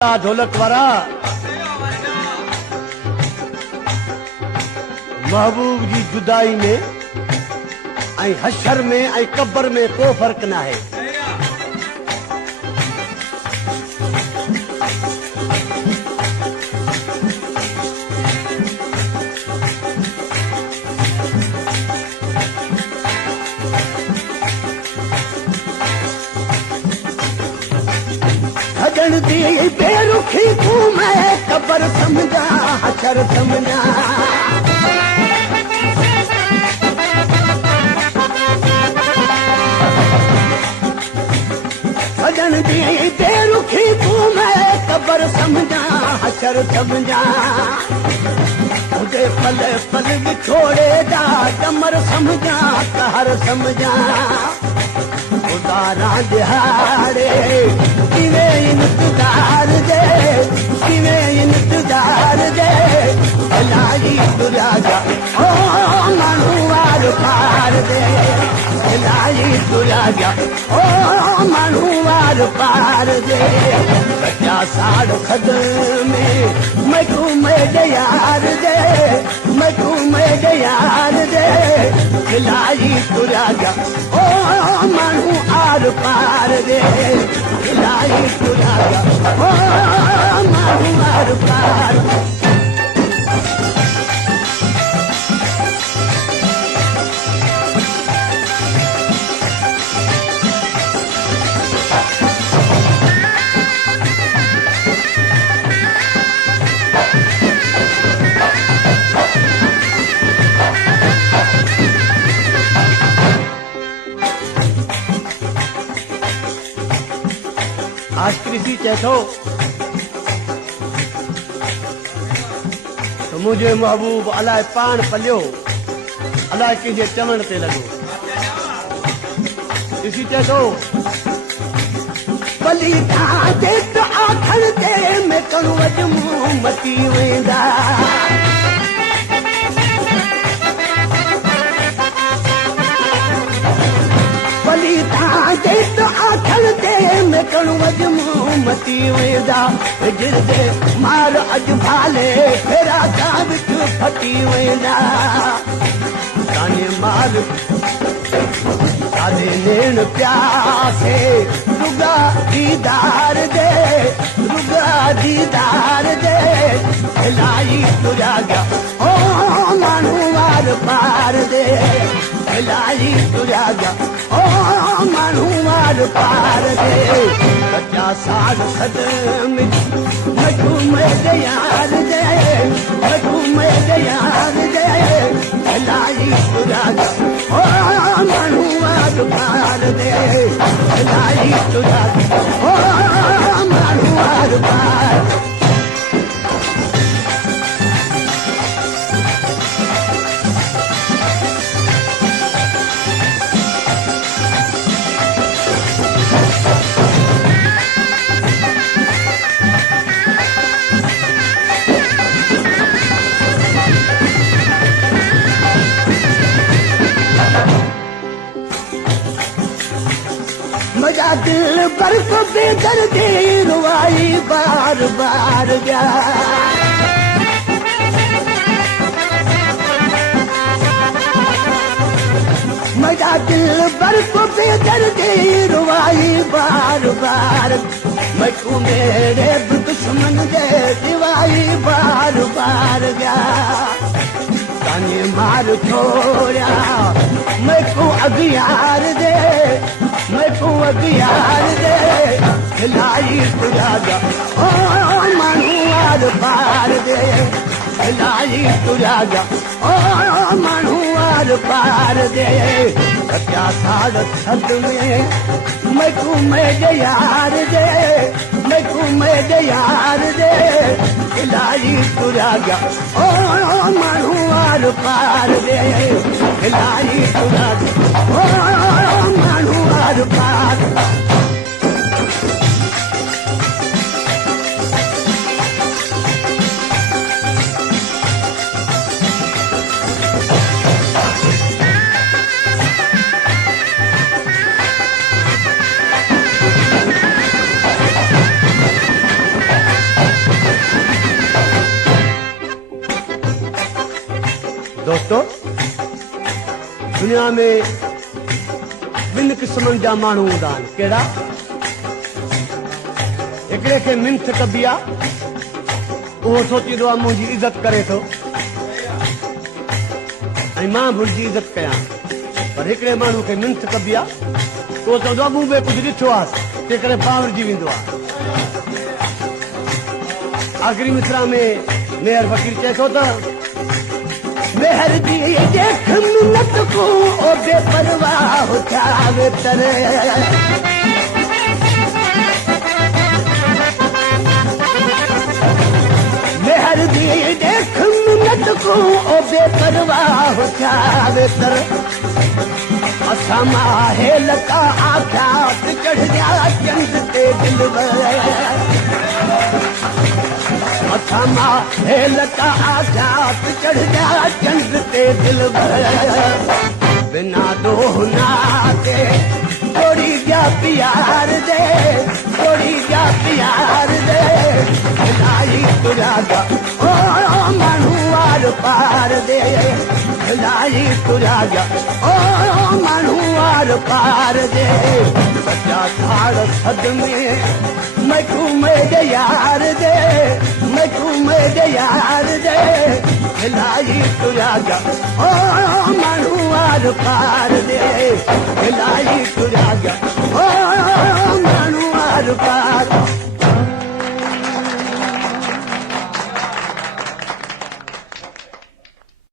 ढोलक वारा महबूब जी जुदाई में ऐं हशर में ऐं कब्र में को फर्क ना है। सजन दी बेरुखी तू मैं कब्र समझा हशर समझा। सजन दी बेरुखी तू मैं कब्र समझा हशर समझा। मुझे पल पल छोड़े दा कमर समझा कहर समझा। उतारा दिहाड़े किवें इंतजार दे किवें इंतजार दे इलाही तुरा जा ओ मानू वार पार दे इलाही तुरा जा ओ मानू वार पार दे। बच्चा साड़ खद में मैं घूमे यार दे मैं घूमे यार दे इलाही तुरा जा ओ मानू आर पार दे इलाही तुरा जा ओ मानू आर पार। आज कृषि चैथो तो मुझे महबूब अलाए पान पलियो अलाए किंहिंजे चवण ते लॻो। कृषि चैथो पली ते त आखण ते में कणु अजमू मटी वेंदा। पली ते त आखण ते में कणु अजमू मटी वेंदा। गिरदे मार अज भाले फेरा का बिच फटी वेंदा। ताने माल ताने नेण प्यासे रुगा दीदार दे रुगा दीदार दे इलाही तुरा गया ओ मानू वार पार दे इलाही तुरा गया ओ मानू वार पार दे। बच्चा साड़ सद में मैं घूमे यार दे मैं घूमे यार दे इलाही तुरा गया ओ मानू वार पार दे इलाही तुरा गया ओ मानू वार पार। मजा दिल बर्फ बेदर्दी रुवाई बार बार जा। मजा दिल बर्फ बेदर्दी रुवाई बार बार। मैं तू मेरे दुश्मन दे दिवाई बार बार जा। ताने मार छोड़ा मैं को अगियार दे मैं को अगियार दे इलाही तुरा जा ओ मानू वार पार दे इलाही तुरा जा ओ मानू वार पार दे। सच्चा साड़ छत में मैं घूमे यार दे मैं घूमे यार दे इलाही तुरा जा ओ मानू वार पार दे इलाही तुरा जा ओ मानू वार पार। दोस्तों दुनिया में ॿिनि क़िस्मनि जा माण्हू हूंदा आहिनि कहिड़ा हिकिड़े खे मिंथ कबी आहे उहो सोचींदो आहे मुंहिंजी इज़त करे थो ऐं मां बि हुनजी इज़त कयां पर हिकिड़े माण्हू खे मिंथ कबी आहे उहो चवंदो आहे मूं बि कुझु ॾिठो आहे तंहिं करे बावरजी वेंदो आहे आख़िरी मिसरा में मेहर फ़कीर चए थो त मेहर जी देख मिन्नत को ओ बेपरवाह क्या बेतर मेहर जी देख मिन्नत को ओ बेपरवाह क्या बेतर असां माहे लका आख्या चढ़ गया चंद ते दिल असां माहे लका आख्या चढ़ गया चंद ते दिल बिना दोहना के थोड़ी जा प्यार दे थोड़ी जा प्यार दे लाई तुरा गा ओ मानू वार पार दे लाई तुरा गा ओ मानू वार पार दे सच्चा थाड़ सद में मैकू मेरे यार दे मैकू मेरे यार दे लाई तुरा गा ओ मानू वार पार दे लाई तुरा